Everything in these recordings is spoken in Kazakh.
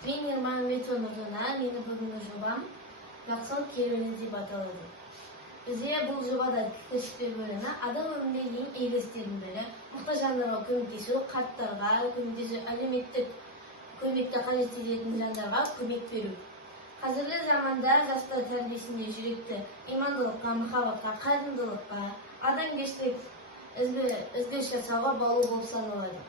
Мен Нұрманбет Өміржана, мені бүгінгі жобам жақсылық керуені деп аталады. Бізде бұл жобада кіріспе бөлімі адам өміріндегі ең игі істердің бірі мұқтаж жандарға көмектесу, қарттарға көмектесу, әлеуметтік көмекті қажет ететін жандарға көмек беру. Қазіргі заманда жастар тәрбиесінде жүректі имандылыққа, махаббатқа, қайырымдылыққа, адамгершілік, ізгі іс жасауға баулу болып саналады.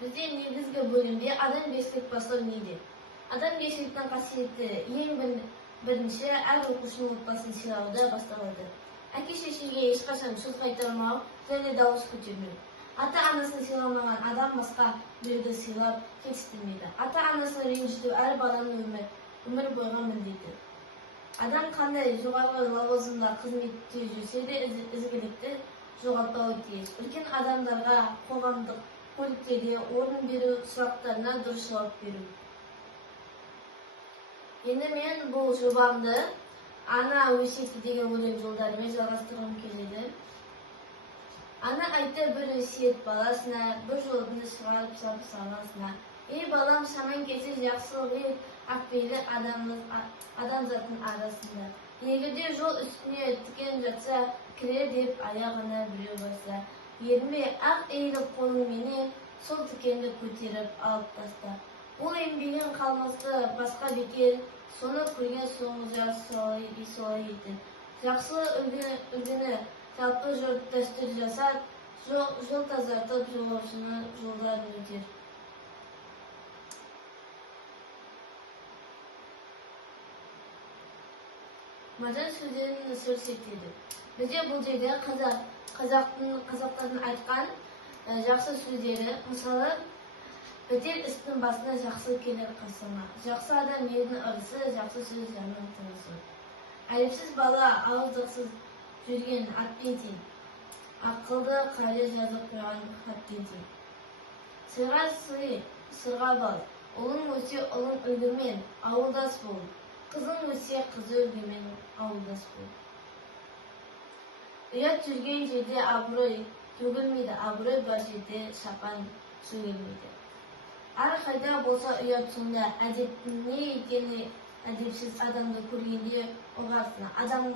Бізде негізгі бөлімде адамгершілік бастау неде? Адамгершіліктің қасиеті ең бірінші әр оқушының отбасын сыйлауда басталады. Әке-шешеге ешқашан сөз қайтармау және дауыс көтермеу. Ата-анасын сыйламаған адам басқа біреуді сыйлап кекістірмейді. Ата-анасын ренжіту әр баланың өмір бойғы міндеті. Адам қандай жоғарғы лауазымда қызметте жүрсе де ізгілікті жоғалтпауы тиіс. Үлкен адамдарға қоғамдық көліктерде орын беру, сұрақтарына дұрыс жауап беру. Енді мен бұл жобамды ана өсиеті деген өлең жолдарымен жалғастырғым келеді. Ана айтты бір өсиет баласына, бір жолды шығарып салып санасына. Ей балам, шамаң келсе жақсылық ақпейлі адамзаттың арасында. Егерде жол үстіне тікен жатса, кіре деп аяғына біреу басса. Ерме ақ eğilip қолыңменен сол тікенді көтеріп алып таста. Ол еңбегін қалмасты басқа бекер, соны көрген соңғы жас солай еді. Жақсы үлгіні жалпы жұрт дәстүр жасап, жол тазартып жолаушыны жолдан өтер. Маржан сөздерін көрсетеді. Бізде бұл жерде қазақтардың айтқан жақсы сөздері, мысалы, бітер істің басына жақсы келер қасыңа. Жақсы адам елдің ырысы, жақсы сөз жанның тынысы. Әліпсіз бала ауыздықсыз жүрген атпен тең. Ақылды қария жазып қойған хатпен тең. Сыйға сый, сырға бал. Ұлың өсе ұлың үлгімен ауылдас бол. Қызың өсе қызы үлгімен ауылдас бол. Ұят жүрген жерде абырой төгілмейді, абырой бар жерде шапан сөгілмейді. Әр қайда болса ұят сонда, әдептің не екені әдепсіз адамды көргенде ұғарсың.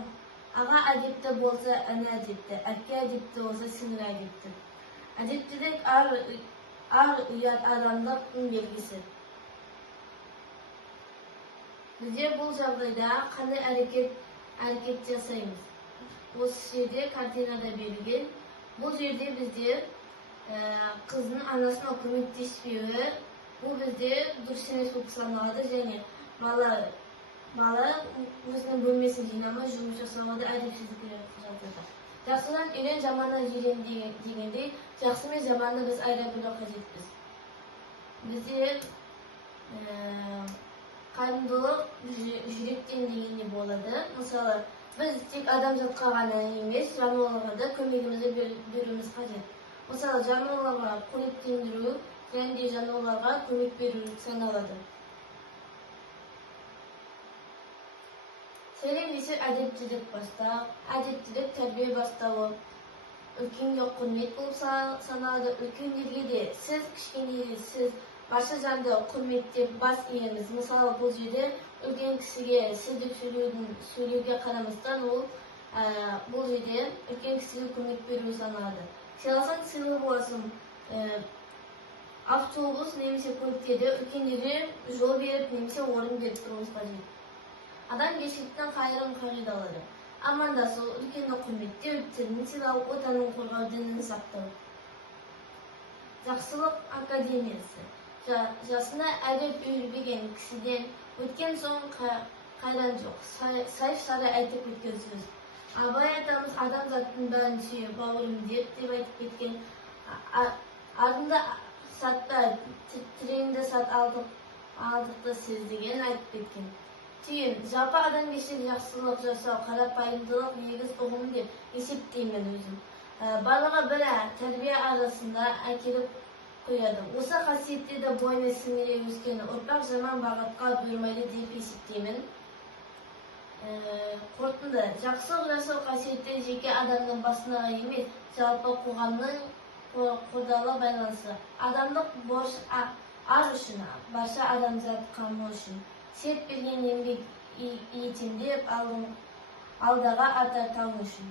Аға әдепті болса әні әдепті, әпке әдепті болса сіңір әдепті. Әдептілік әр ұят адамдықтың белгісі. Бізде бұл жағдайда қандай әрекет жасаймыз? Осы жерде картинада берілген. Бұл жерде бізде қыздың анасына көмектеспеуі, бұл бізде дұрыс емес болып саналады, және бала өзінің бөлмесін жинамай жұмыс жасауға да әдепсіздік жатады. Жақсыдан үйрен, жаманнан жирен дегендей, жақсы мен жаманды біз айыра білу қажетпіз. Бізде қайырымдылық жүректен дегенде болады. Мысалы, біз тек адамзатқа ғана емес, жануарларға да көмегімізді беруіміз қажет. Мысалы, жануарларға қоректендіру және жануарларға көмек беру саналады. Сәлем десе әдептілік бастау, әдептілік тәрбие бастауы, үлкенге құрмет болып саналады. Үлкендерге де сіз, кішкенеге сіз, барша жанды құрметтеп бас иеміз. Мысалы, бұл жерде үлкен кісіге сізді сөйлеуге қарамастан, ол бұл жерде үлкен кісіге көмек беру саналады. Сыйласаң сыйлы боласың. Автобус немесе көліктерде үлкендерге жол беріп немесе орын беріп тұруымыз қажет. Адамгершіліктің қайырым қағидалары: амандасу, үлкенді құрметтеу, тілін сыйлау, отанын қорғау, дінін сақтау. Жақсылық академиясы: жасына әдеп үйірбеген кісіден өткен соң қайран жоқ, сайып-сары айтып өткен сөз. Абай атамыз адамзаттың бәрін сүйе, бауырым деп айтып кеткен. Ardında сатта, тіреңді сат алдықты сіз деген айтып кеткен. Түйін: жалпы адамгершілік, жақсылық жасау, қарапайымдылық негіз ұғым деп есептеймін өзім. Барлығы бір тәрбие арасында әкеліп қояды. Осы қасиеттерді бойына сіңіре өскен ұрпақ жаман бағытқа бұйырмайды деп есептеймін. Қорытынды: жақсылық жасау қасиеті жеке адамның басына емес, жалпы қоғамның Құдалы байланысы. Адамдық бош ар үшін, баша адамзат қамы үшін. Серт берген еңбек етемдеп алдағы ата таң үшін.